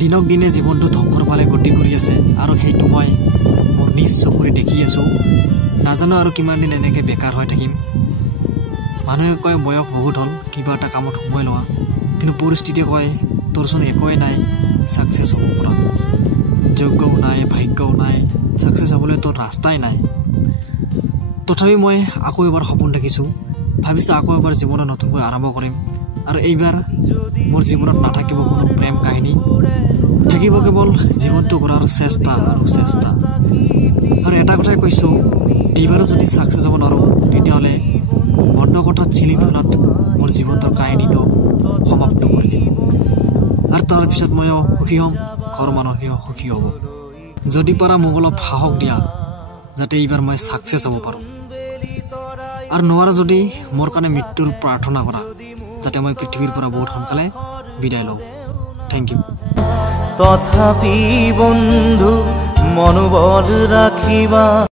দিনক দিনে জীৱনটো ধ্বংসৰ ফালে গতি কৰি আছে আৰু সেইটো মই মোৰ নিজ চকুৰে দেখি আছো নাজানো আৰু কিমান দিন এনেকৈ বেকাৰ হৈ থাকিম মানুহে কয় বয়স বহুত হ'ল কিবা এটা কামত সোমাই লোৱা কিন্তু পৰিস্থিতিয়ে কয় তোৰচোন একোৱে নাই সাকসেস হ'ব পৰা যোগ্যও নাই ভাগ্যও নাই সাকসেস হ'বলৈ তোৰ ৰাস্তাই নাই তথাপি মই আকৌ এবাৰ সপোন দেখিছো ভাবিছো আকৌ এবাৰ জীৱন নতুনকৈ আৰম্ভ কৰিম আৰু এইবাৰ মোৰ জীৱনত নাথাকিব কোনো প্ৰেম কাহিনী থাকিব কেৱল জীৱনটো কৰাৰ চেষ্টা আৰু চেষ্টা আৰু এটা কথাই কৈছো এইবাৰ যদি সাকসেস হ'ব নোৱাৰো তেতিয়াহ'লে বন্ধ কথাত চিলি ফোনত মোৰ জীৱনটোৰ কাহিনীটো সমাপ্ত কৰি দিম আৰু তাৰ পিছত মই সুখী হ'ম ঘৰৰ মানুহেও সুখী হ'ব যদি পাৰা মোক অলপ সাহস দিয়া যাতে এইবাৰ মই সাকসেস হ'ব পাৰো আৰু নোৱাৰা যদি মোৰ কাৰণে মৃত্যুৰ প্ৰাৰ্থনা কৰা যাতে মই পৃথিৱীৰ পৰা বহুত সোনকালে বিদায় লওঁ থ্যাংক ইউ তথাপি বন্ধু মনোবল ৰাখিবা